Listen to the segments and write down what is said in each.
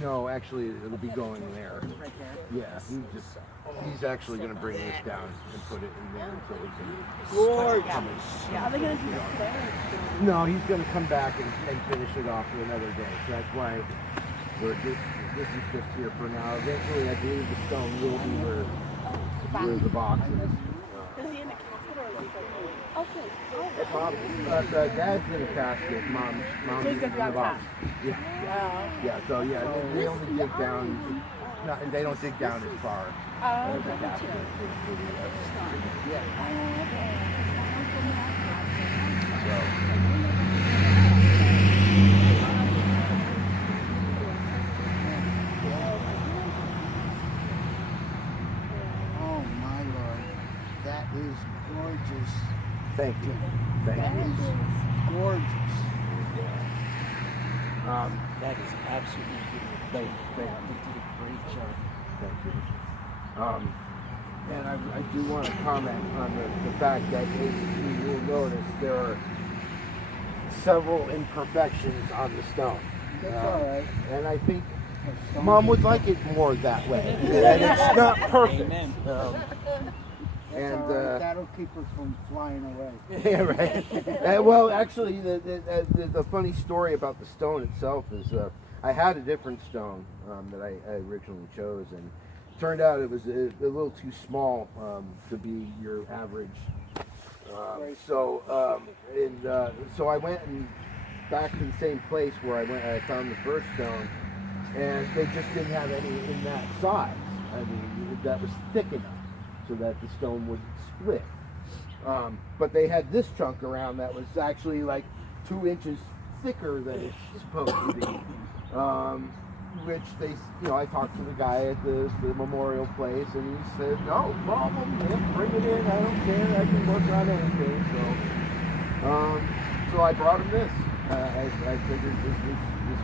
No, actually, it'll be going there. Yeah, he's actually going to bring this down and put it in there until we can. Gorgeous. Yeah, are they going to do the flare? No, he's going to come back and finish it off for another day. So that's why this is just here for now. Eventually, I believe the stone will be where the box is. Is he in the casket or is he like, okay. Dad's in a casket. Mom's So he's going to be in on the box. top. Yeah. Yeah. So yeah, they only dig down. They don't dig down as far. As the casket. Yeah. Oh my Lord, that is gorgeous. Thank you. Thank That you. is gorgeous. That is absolutely beautiful. Thank They did a great job. Thank you. And I do want to comment on the fact that you will notice there are several imperfections on the stone. That's all right. And I think Mom would like it more that way. And it's not perfect. Amen. That's all right. That'll keep her from flying away. Yeah, right. Well, actually, the funny story about the stone itself is I had a different stone that I originally chose, and it turned out it was a little too small to be your average. So I went and back to the same place where I found the first stone, and they just didn't have any in that size. I mean, that was thick enough so that the stone would split. But they had this chunk around that was actually like 2 inches thicker than it's supposed to be. Which I talked to the guy at the memorial place, and he said, no problem, man, bring it in, I don't care, I can work on anything. So I brought him this. I figured this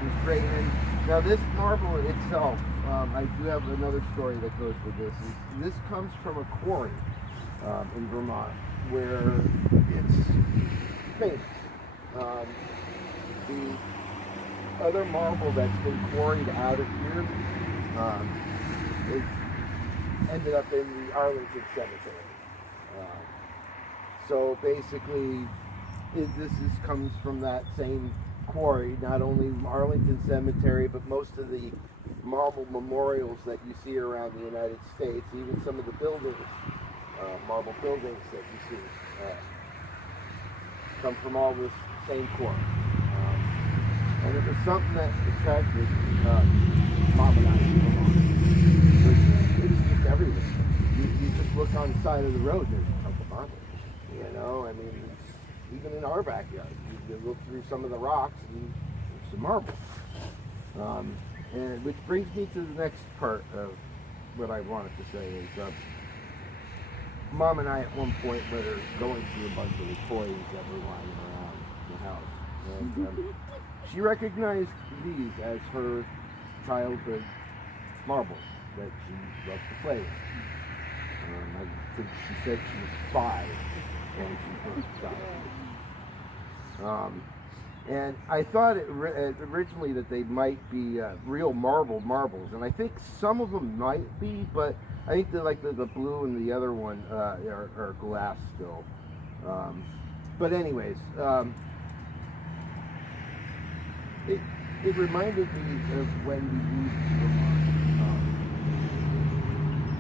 was great. And now this marble itself, I do have another story that goes with this. This comes from a quarry in Vermont where it's famous. The other marble that's been quarried out of here it ended up in the Arlington Cemetery. So basically, this comes from that same quarry. Not only Arlington Cemetery, but most of the marble memorials that you see around the United States, even some of the buildings, marble buildings that you see, come from all this same quarry. And it was something that attracted Mom and I to Vermont. It's just everywhere. You just look on the side of the road, there's a chunk of marble. I mean, even in our backyard, you look through some of the rocks and there's some marble. And which brings me to the next part of what I wanted to say is, Mom and I at one point were going through a bunch of the toys that were lying around the house. And she recognized these as her childhood marbles that she loved to play with. I think she said she was 5 when she first got them. And I thought originally that they might be real marbles, and I think some of them might be, but I think the blue and the other one are glass still. But anyways, it reminded me of when we moved to Vermont.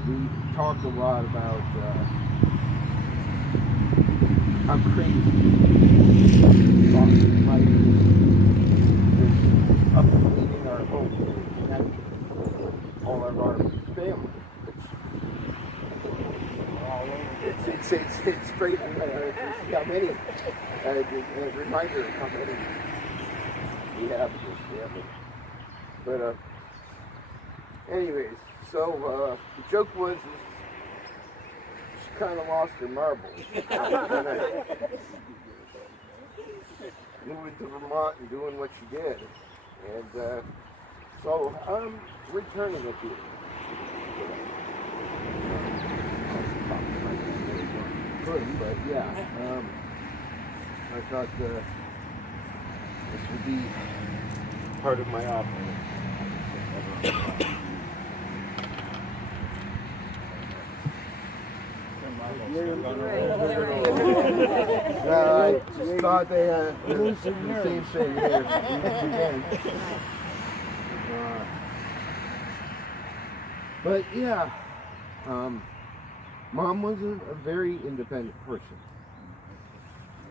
We talked a lot about how crazy life is upleaving our home and all of our family. It's great to see how many, a reminder of how many we have in this family. But anyways, so the joke was kind of lost her marbles. Moving to Vermont and doing what she did. And so I'm returning it to you. Couldn't, but yeah. I thought this would be part of my offering. I just thought they had the same thing here. But yeah, Mom was a very independent person.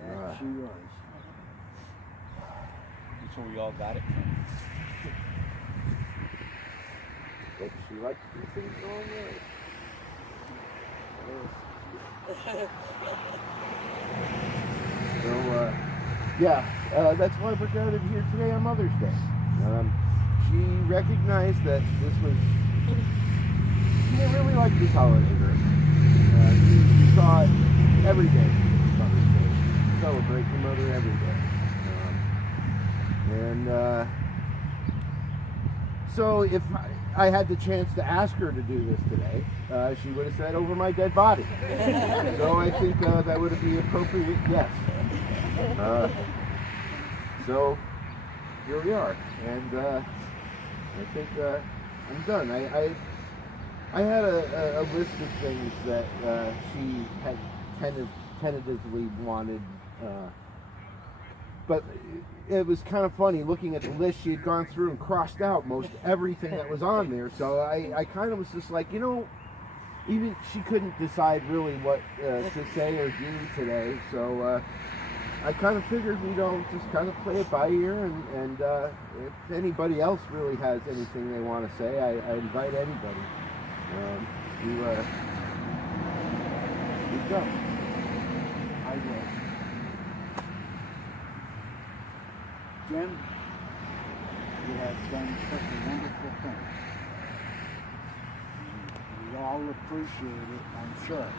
Yeah, she was. That's where we all got it from. But she liked to do things her own way. So, that's why we're gathered here today on Mother's Day. She recognized that this was, she didn't really like this holiday very much. She saw it every day as Mother's Day. Celebrate your mother every day. So if I had the chance to ask her to do this today, she would have said over my dead body. So I think that would be appropriate, yes. So here we are, and I think I'm done. I had a list of things that she had tentatively wanted, but it was kind of funny looking at the list. She had gone through and crossed out most everything that was on there, so I kind of was just like, even she couldn't decide really what to say or do today, so I kind of figured we'd all just kind of play it by ear, and if anybody else really has anything they want to say, I invite anybody to speak up. I will. Jim, you have done such a wonderful thing. We all appreciate it, I'm sure.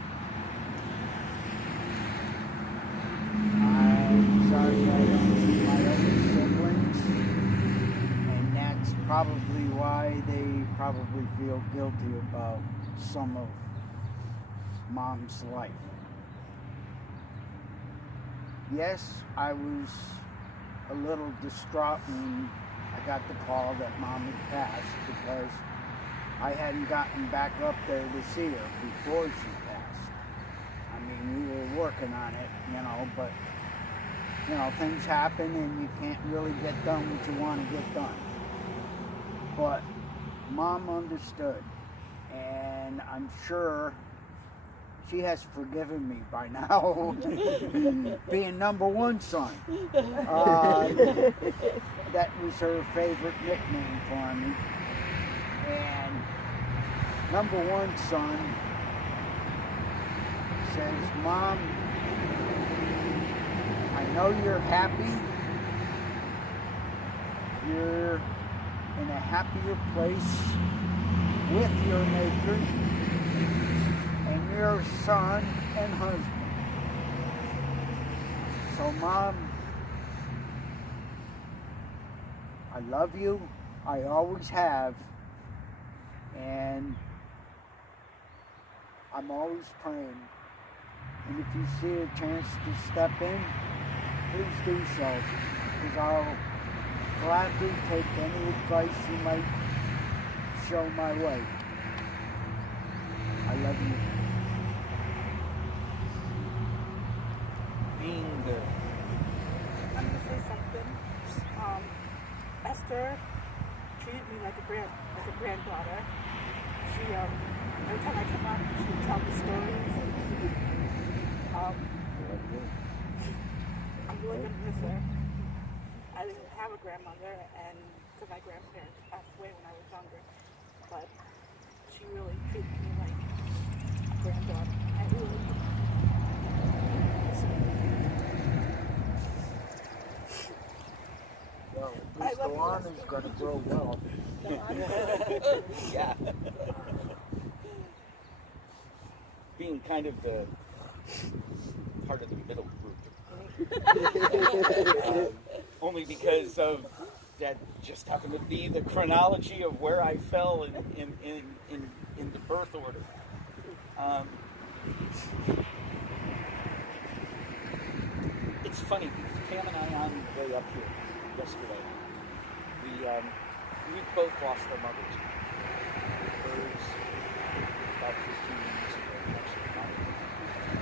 I'm sorry I don't see my other siblings, and that's probably why they probably feel guilty about some of Mom's life. Yes, I was a little distraught when I got the call that Mom had passed, because I hadn't gotten back up there to see her before she passed. I mean, we were working on it, but things happen and you can't really get done what you want to get done. But Mom understood, and I'm sure she has forgiven me by now, being number one son. That was her favorite nickname for me. And number one son says, Mom, I know you're happy. You're in a happier place with your Maker and your son and husband. So, Mom, I love you. I always have. And I'm always praying. And if you see a chance to step in, please do so. Because I'll gladly take any advice you might show my way. I love you. Being there. I'm gonna say something. Esther treated me like a granddaughter. She every time I come up, she would tell me stories. I'm really gonna miss her. I didn't have a grandmother, and because my grandparents passed away when I was younger, but she really treated me like a granddaughter. I really miss her. Well, at least the lawn is going to grow well. Yeah. being kind of the part of the middle group. Only because of that just happened to be the chronology of where I fell in the birth order. It's funny because Pam and I on the way up here yesterday, we both lost our mothers. Hers about 15 years ago, actually, not even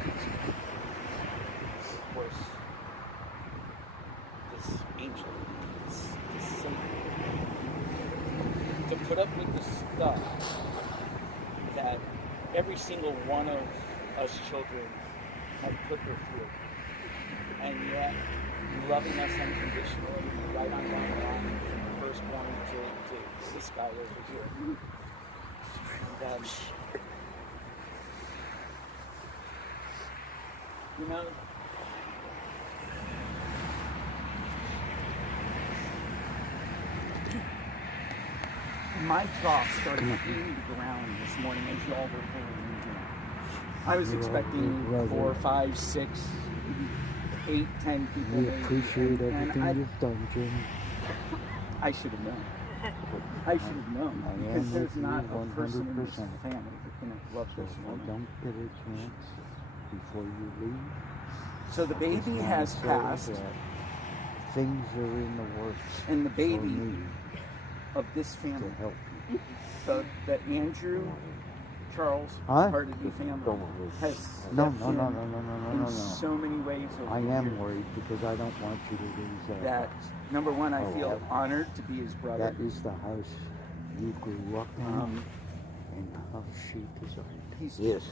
15 years ago. Of course, this angel, this saint, to put up with the stuff that every single one of us children have put her through, and yet loving us unconditionally, right on down the line, from the firstborn to this guy over here. And, you know, my jaw started hitting the ground this morning as y'all were pulling in here. I was expecting 4, 5, 6, 8, 10 people. We maybe, appreciate and everything you've done, Jim. I should have known. I should have known. I am Because there's with you not a person in this 100%. family that can have loved this woman. Don't get a chance before you leave. So the Just baby wanna has say passed, that things are in the works and the for baby me of this to family, help you. that Andrew Charles, Huh? part of the family, Don't worry. has No, stepped no, in no, no, no, no, in no, no. so many ways over I the am years worried because I don't want you to lose that. that, number one, I Oh, feel that- honored to be his brother. That is the house you grew up in, Um, and the house she designed. he's, Yes.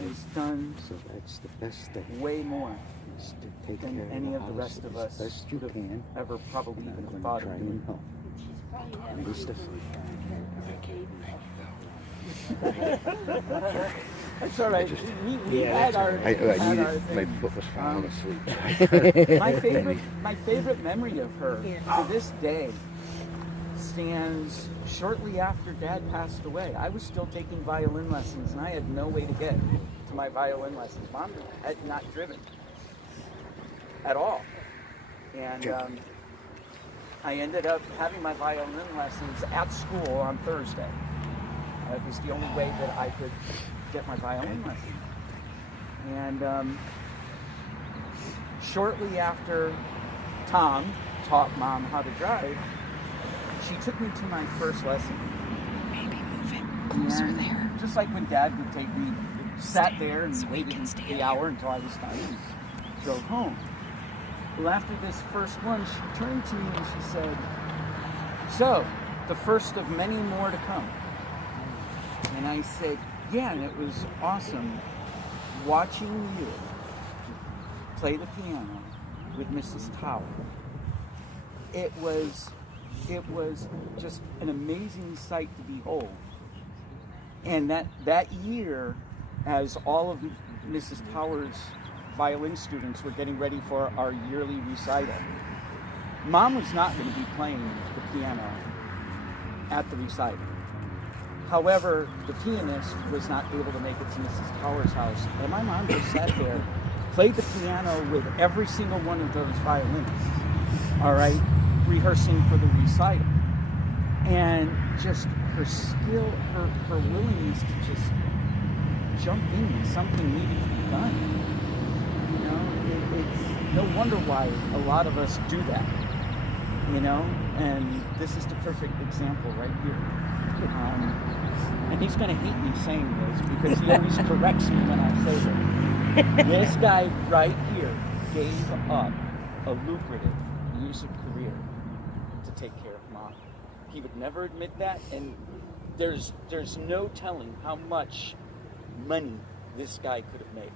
he's done So that's the best thing, way more is to take than care of any the of the house rest of as us best you could have can. ever probably And even I'm going thought to try of and doing. help. Lisa, That's all right. We had our, I had our needed, my thing. foot was falling asleep. My favorite memory of her to this day stands shortly after Dad passed away. I was still taking violin lessons, and I had no way to get to my violin lessons. Mom had not driven at all, and I ended up having my violin lessons at school on Thursday. It was the only way that I could get my violin lessons. And shortly after Tom taught Mom how to drive, she took me to my first lesson. Maybe move it closer And there. just like when Dad would take me, sat there and So we waited can stand the hour until I was done and drove home. Well, after this first one, she turned to me and she said, "So, the first of many more to come." And I said, "Yeah," and it was awesome watching you play the piano with Mrs. Tower. It was just an amazing sight to behold. And that year, as all of Mrs. Tower's violin students were getting ready for our yearly recital, Mom was not going to be playing the piano at the recital. However, the pianist was not able to make it to Mrs. Tower's house, and my mom just sat there, played the piano with every single one of those violinists, all right, rehearsing for the recital. And just her skill, her willingness to just jump in when something needed to be done. You know, it's no wonder why a lot of us do that, you know, and this is the perfect example right here. And he's going to hate me saying this because he always corrects me when I say this. This guy right here gave up a lucrative music career to take care of Mom. He would never admit that, and there's no telling how much money this guy could have made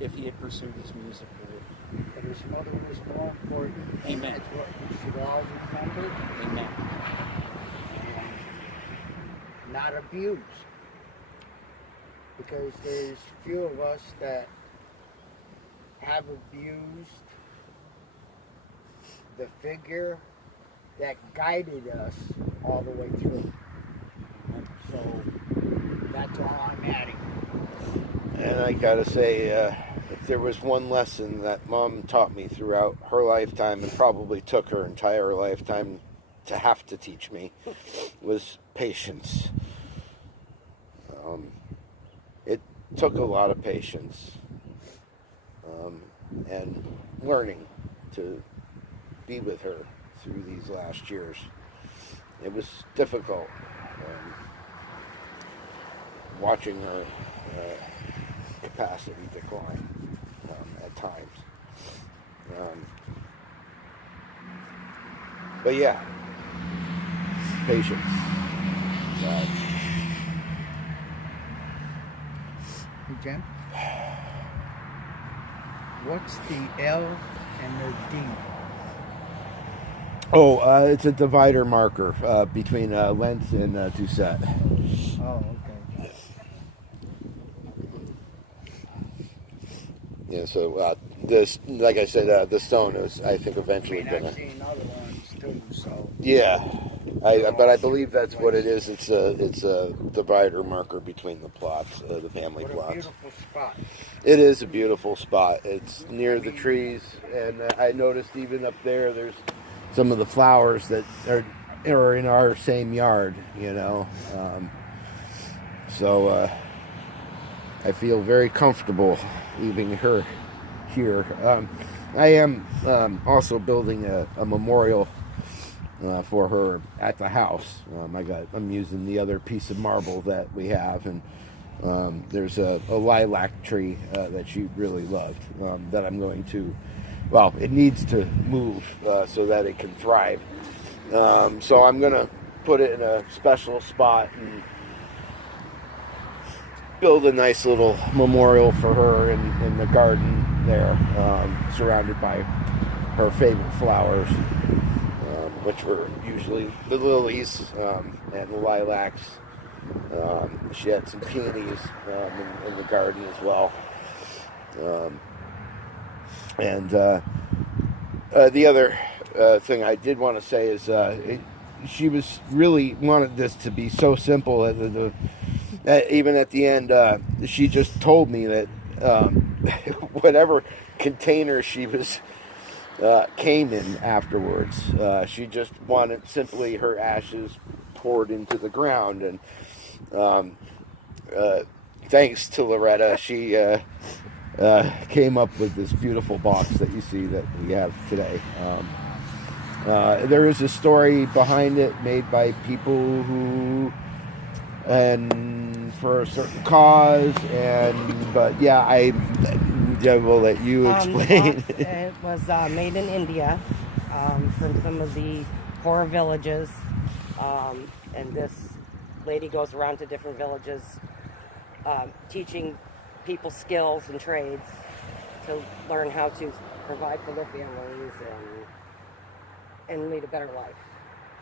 if he had pursued his music career. But his mother was more important. Amen. That's what we should all remember. Amen. And not abuse. Because there's few of us that have abused the figure that guided us all the way through. So that's all I'm adding. I gotta say, if there was one lesson that Mom taught me throughout her lifetime, and probably took her entire lifetime to have to teach me, was patience. It took a lot of patience, and learning to be with her through these last years. It was difficult, watching her capacity decline at times. But yeah, patience. Hey, Jim? What's the L and the D? Oh, it's a divider marker between Lent and Doucette. Oh, okay. Yeah, so this, like I said, the stone is, I think, eventually I've gonna. seen other ones too, so. Yeah, but I believe that's what it is. It's a divider marker between the plots, the family What a plots. beautiful spot. It is a beautiful spot. It's near the trees, and I noticed even up there, there's some of the flowers that are in our same yard. So I feel very comfortable leaving her here. I am also building a memorial for her at the house. I'm using the other piece of marble that we have, and there's a lilac tree that she really loved that I'm going to. Well, it needs to move so that it can thrive. So I'm gonna put it in a special spot and build a nice little memorial for her in the garden there, surrounded by her favorite flowers, which were usually the lilies and the lilacs. She had some peonies in the garden as well. And the other thing I did want to say is she was really wanted this to be so simple. Even at the end, she just told me that whatever container she was came in afterwards, she just wanted simply her ashes poured into the ground. And thanks to Loretta, she came up with this beautiful box that you see that we have today. There is a story behind it made by people who, and for a certain cause, but yeah, I will let you explain. It was made in India from some of the poorer villages, and this lady goes around to different villages teaching people skills and trades to learn how to provide for their families and lead a better life.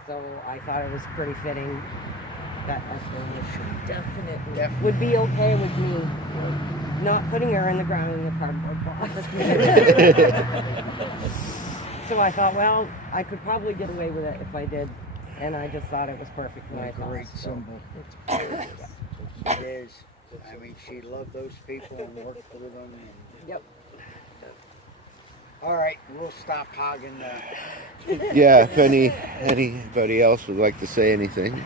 So I thought it was pretty fitting that Esther would be okay with me not putting her in the ground in the cardboard box. So I thought, well, I could probably get away with it if I did, and I just thought it was perfect. What a great symbol. It is. I mean, she loved those people and worked for them. Yep. All right, we'll stop hogging that. Yeah, if anybody else would like to say anything.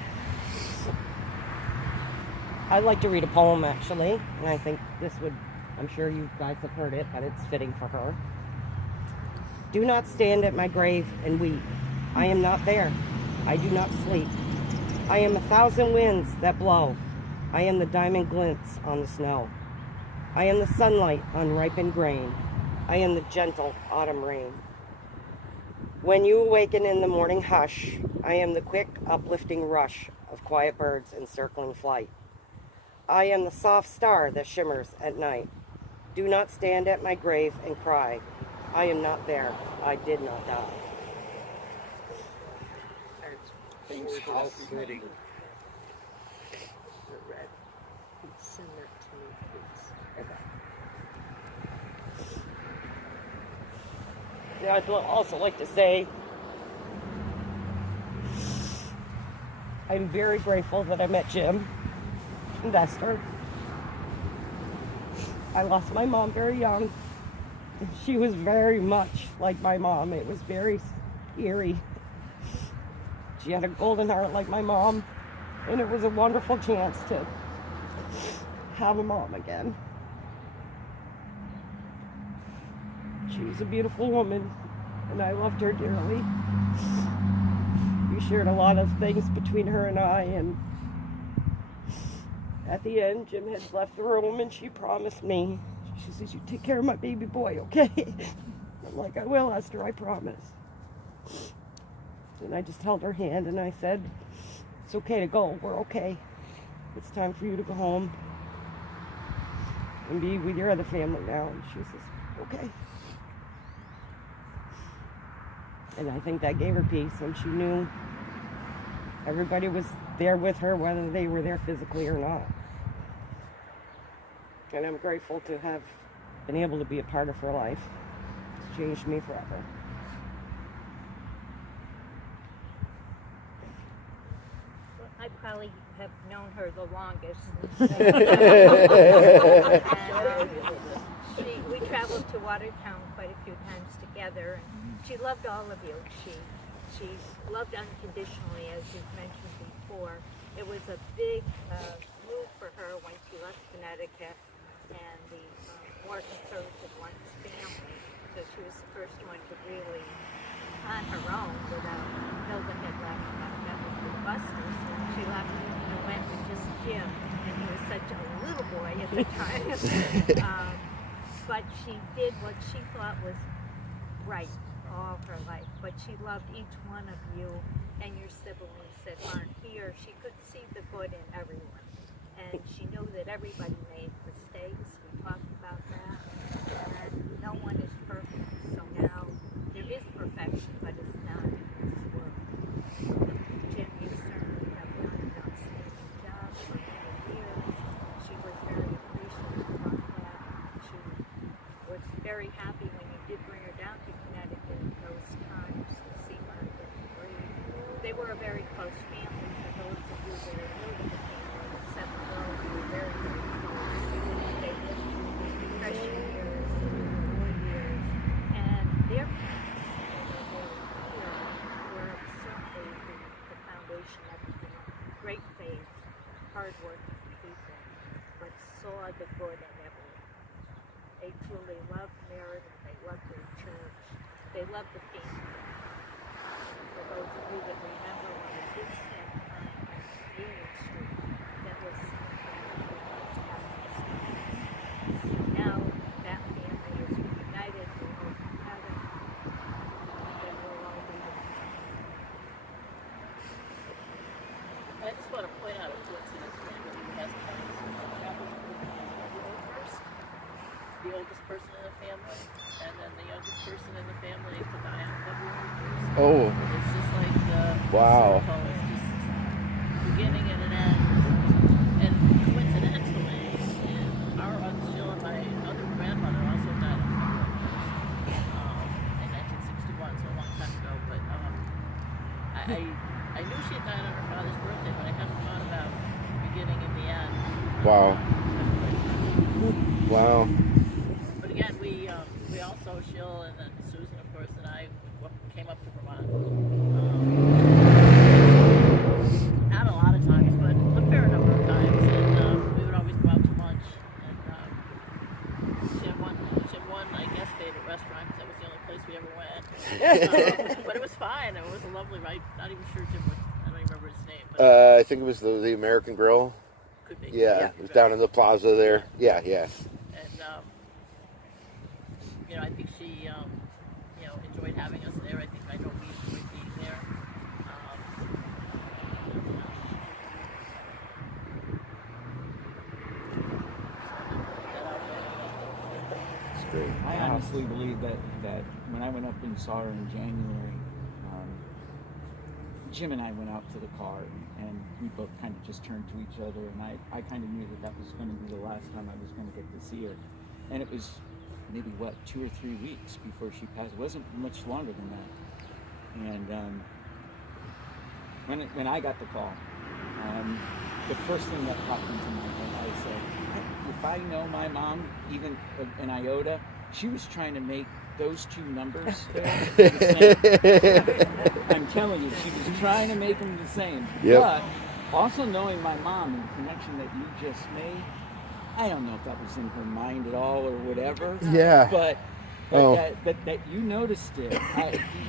I'd like to read a poem, actually, and I think this would, I'm sure you guys have heard it, but it's fitting for her. Do not stand at my grave and weep. I am not there. I do not sleep. I am 1,000 winds that blow. I am the diamond glints on the snow. I am the sunlight on ripened grain. I am the gentle autumn rain. When you awaken in the morning hush, I am the quick, uplifting rush of quiet birds in circling flight. I am the soft star that shimmers at night. Do not stand at my grave and cry. I am not there. I did not die. How fitting. Send that to me, please. Yeah, I'd also like to say I'm very grateful that I met Jim and Esther. I lost my mom very young. She was very much like my mom. It was very eerie. She had a golden heart like my mom, and it was a wonderful chance to have a mom again. She was a beautiful woman, and I loved her dearly. We shared a lot of things between her and I, and at the end, Jim had left the room, and she promised me, she says, "You take care of my baby boy, okay?" I'm like, "I will, Esther, I promise." And I just held her hand, and I said, "It's okay to go. We're okay. It's time for you to go home and be with your other family now." And she says, "Okay." And I think that gave her peace, and she knew everybody was there with her, whether they were there physically or not. And I'm grateful to have been able to be a part of her life. It's changed me forever. Well, I probably have known her the longest. We traveled to Watertown quite a few times together, and she loved all of you. She loved unconditionally, as you've mentioned before. It was a big move for her when she left Connecticut and the more conservative one's family, because she was the first one to really, on her own, without Hilda had left, that was with Buster's, and she left and went with just Jim, and he was such a little boy at the time. But she did what she thought was right all her life. But she loved each one of you and your siblings that aren't here. She could see the good in everyone. And she knew that everybody made mistakes. We talked about that. And no one is perfect. So now there is perfection, but it's not in this world. Jim, you certainly have done an outstanding job for many years. She was very appreciative of that. She was very happy when you did bring her down to Connecticut those times to see her and get to breathe. They were a very close family. For those of you that are new to the family, the seven girls were very, very close. They lived through the Depression years, the war years, and their parents were certainly the foundation of the family. Great faith, hardworking people, but saw the good in everyone. They truly loved Meriden, they loved their church, they loved the family. For those of you that remember when we did spend time on Union Street, that was now that family is reunited, we hope in heaven, and we'll all be there. I just want to point out a coincidence for anybody who hasn't done this. The oldest person in the family, and then the youngest person in the family to die on February 1st. Oh, It's just like the Wow. circle is just beginning and an end. And coincidentally, our Aunt Jill and my other grandmother also died on February 1st in 1961, so a long time ago. But I knew she had died on her father's birthday, but I haven't thought about beginning and the end. wow. Wow. But again, we also, Jill and then Susan, of course, and I came up to Vermont. Not a lot of times, but a fair number of times. And we would always go out to lunch. And Jim won, I guess, favorite restaurant, because that was the only place we ever went. But it was fine. It was a lovely ride. Not even sure Jim was, I don't even remember his name. But I think it was the American Grill. could be. Yeah, it was down in the plaza there. Yeah, yeah. And I think she enjoyed having us there. I think I know we enjoyed being there. It's great. I honestly believe that when I went up and saw her in January, Jim and I went out to the car, and we both kind of just turned to each other, and I kind of knew that was going to be the last time I was going to get to see her. And it was maybe, 2 or 3 weeks before she passed. It wasn't much longer than that. And when I got the call, the first thing that popped into my head, I said, "Your I know my mom, even an iota, she was trying to make those two numbers there the same. I'm telling you, she was trying to make them the same. Yep. But also knowing my mom and the connection that you just made, I don't know if that was in her mind at all or whatever. Yeah. But Oh. that you noticed it.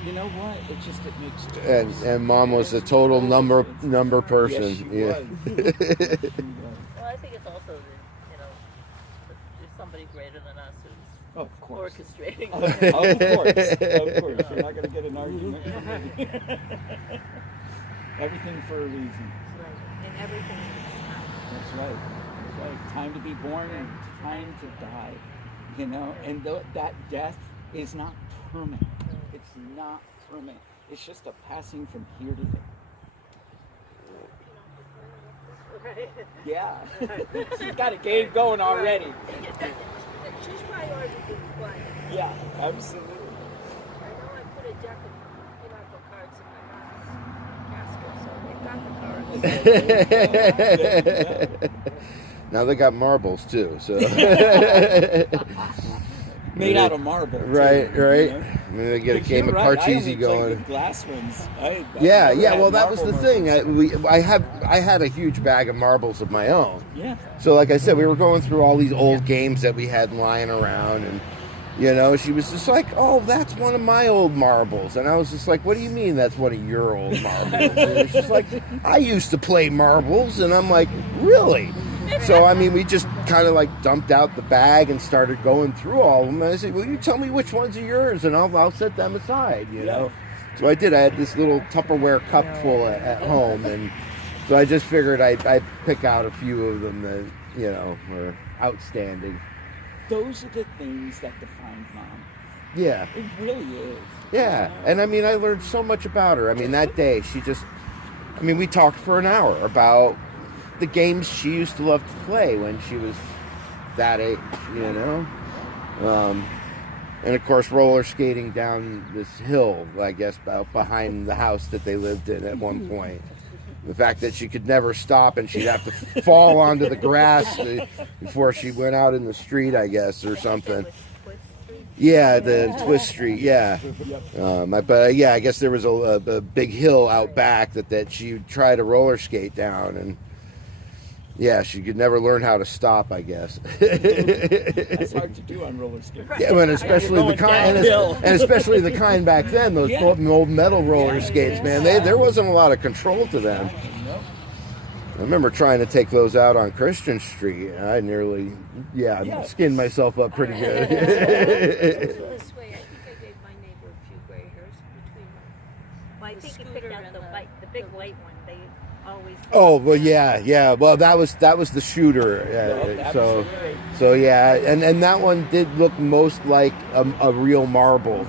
You know what? It makes And mom was a total number person. Yes, she Yeah. was. Well, I think it's also there's somebody greater than us who's Of course. orchestrating. Of course. We're not going to get an argument. Everything for a reason. And everything in its time. That's right. That's right. Time to be born and time to die. You know, and that death is not permanent. It's not permanent. It's just a passing from here to there. Right. Yeah. She's got a game going already. She's probably already been quiet. Yeah, absolutely. I know I put a deck of pinochle cards in my mom's casket, so they got the cards. Now they got marbles too, so Made out of marble. right, too, right. you know? Maybe they get a But game you're of right, Parcheesi I only played going. with glass ones. Yeah. Well, Well, that was the thing. I had a huge bag of marbles of my own. Yeah. So, like I said, we were going through all these old games that we had lying around, and she was just like, "Oh, that's one of my old marbles," and I was just like, "What do you mean that's one of your old marbles?" And it's just like, "I used to play marbles," and I'm like, "Really?" So, I mean, we just kind of like dumped out the bag and started going through all of them. And I said, "Well, you tell me which ones are yours, and I'll set them aside," you know. So I did. I had this little Tupperware cup full at home, and so I just figured I'd pick out a few of them that were outstanding. Those are the things that define mom. Yeah. It really is. Yeah, and I mean, I learned so much about her. I mean, that day, we talked for an hour about the games she used to love to play when she was that age, and of course, roller skating down this hill, I guess, about behind the house that they lived in at one point. The fact that she could never stop and she'd have to fall onto the grass before she went out in the street, I guess, or something. Yeah, the Twist Street, yeah. But yeah, I guess there was a big hill out back that she would try to roller skate down, and yeah, she could never learn how to stop, I guess. That's hard to do on roller skates. Yeah, and especially the kind, and especially the kind back then, those old metal roller skates, man. There wasn't a lot of control to them. I remember trying to take those out on Christian Street. I nearly, skinned myself up pretty good. This way, I think I gave my neighbor a few gray hairs between them. Well, I think you picked out the big white one. They always. Oh well, yeah. Well, that was the shooter. So yeah, and that one did look most like a real marble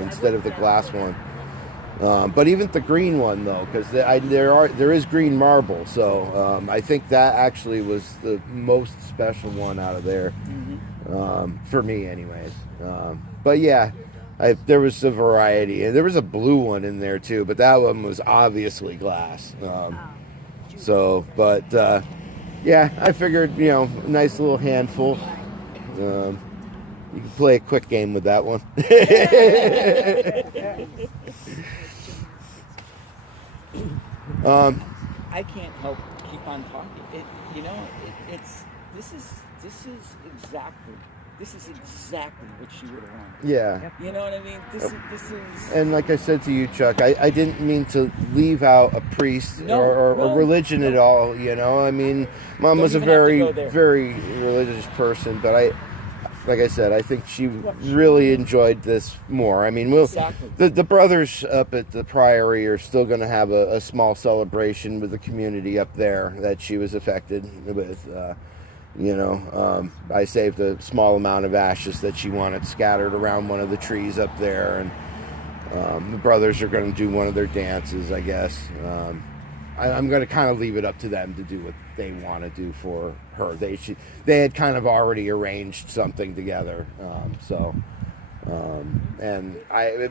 instead of the glass one. But even the green one though, because there is green marble, so I think that actually was the most special one out of there, for me, anyways. But yeah. There was a variety, and there was a blue one in there too, but that one was obviously glass. Yeah, I figured, nice little handful. You can play a quick game with that one. I can't help keep on talking. This is exactly what she would have wanted. Yeah. You know what I mean? This is. And like I said to you, Chuck, I didn't mean to leave out a priest or religion at all. I mean, Mom was a very, very religious person, but like I said, I think she really enjoyed this more. I mean, the brothers up at the Priory are still going to have a small celebration with the community up there that she was affected with. I saved a small amount of ashes that she wanted scattered around one of the trees up there, and the brothers are going to do one of their dances, I guess. I'm going to kind of leave it up to them to do what they want to do for her. They had kind of already arranged something together, and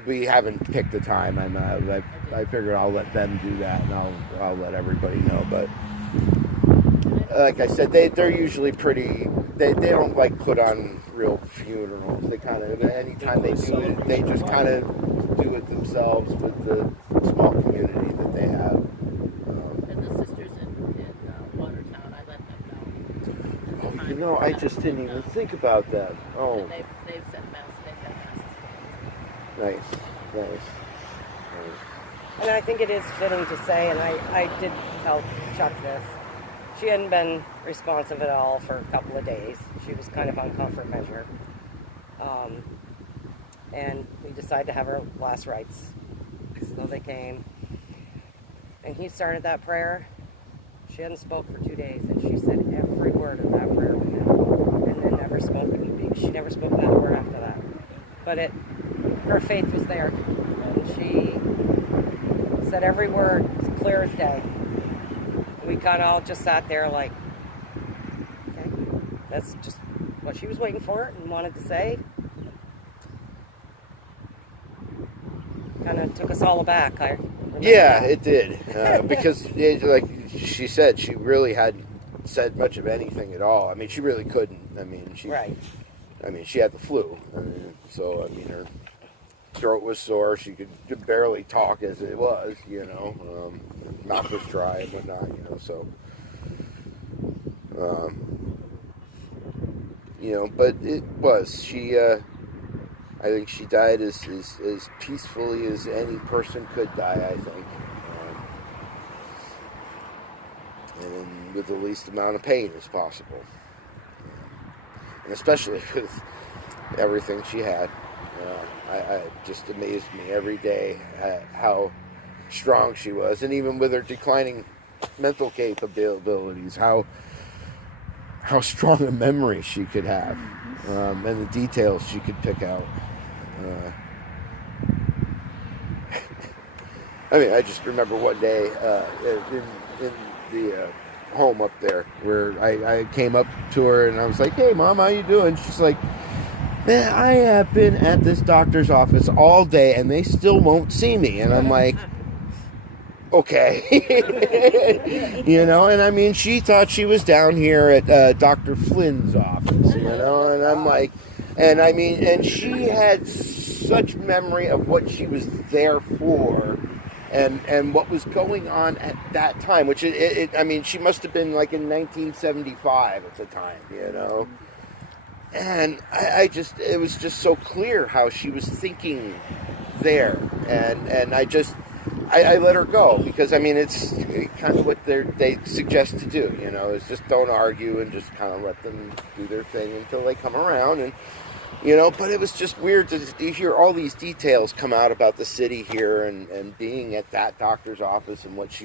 we haven't picked a time. I figured I'll let them do that, and I'll let everybody know, but. And I like I said, they're usually pretty. They don't like put on real funerals. They kind of anytime they do it, they just kind of do it themselves with the small community that they have. And the sisters in Watertown, I let them know. You know, I just didn't even think about that. Oh, And they've sent mass. They've had masses. nice. And I think it is fitting to say, and I did tell Chuck this, she hadn't been responsive at all for a couple of days. She was kind of on comfort measure. And we decided to have her last rites. So they came. And he started that prayer. She hadn't spoke for 2 days, and she said every word of that prayer with him. And then never spoke. She never spoke another word after that. But her faith was there. And she said every word as clear as day. We kind of all just sat there like, okay, that's just what she was waiting for and wanted to say. Kind of took us all aback. I remember Yeah, that. it did because, like she said, she really hadn't said much of anything at all. I mean, she really couldn't. I mean, she had the flu. Her throat was sore. She could barely talk as it was, mouth was dry and whatnot, but it was. I think she died as peacefully as any person could die, I think. And with the least amount of pain as possible. And especially with everything she had. I just amazed me every day at how strong she was, and even with her declining mental capabilities, how strong a memory she could have, and the details she could pick out. I just remember one day in the home up there where I came up to her and I was like, "Hey, Mom, how you doing?" She's like, "Man, I have been at this doctor's office all day and they still won't see me." And I'm like, okay. And she thought she was down here at Dr. Flynn's office, and I'm like, and she had such memory of what she was there for and what was going on at that time, which she must have been like in 1975 at the time, And it was just so clear how she was thinking there. And I let her go because, it's kind of what they suggest to do, is just don't argue and just kind of let them do their thing until they come around. And, but it was just weird to hear all these details come out about the city here and being at that doctor's office and what she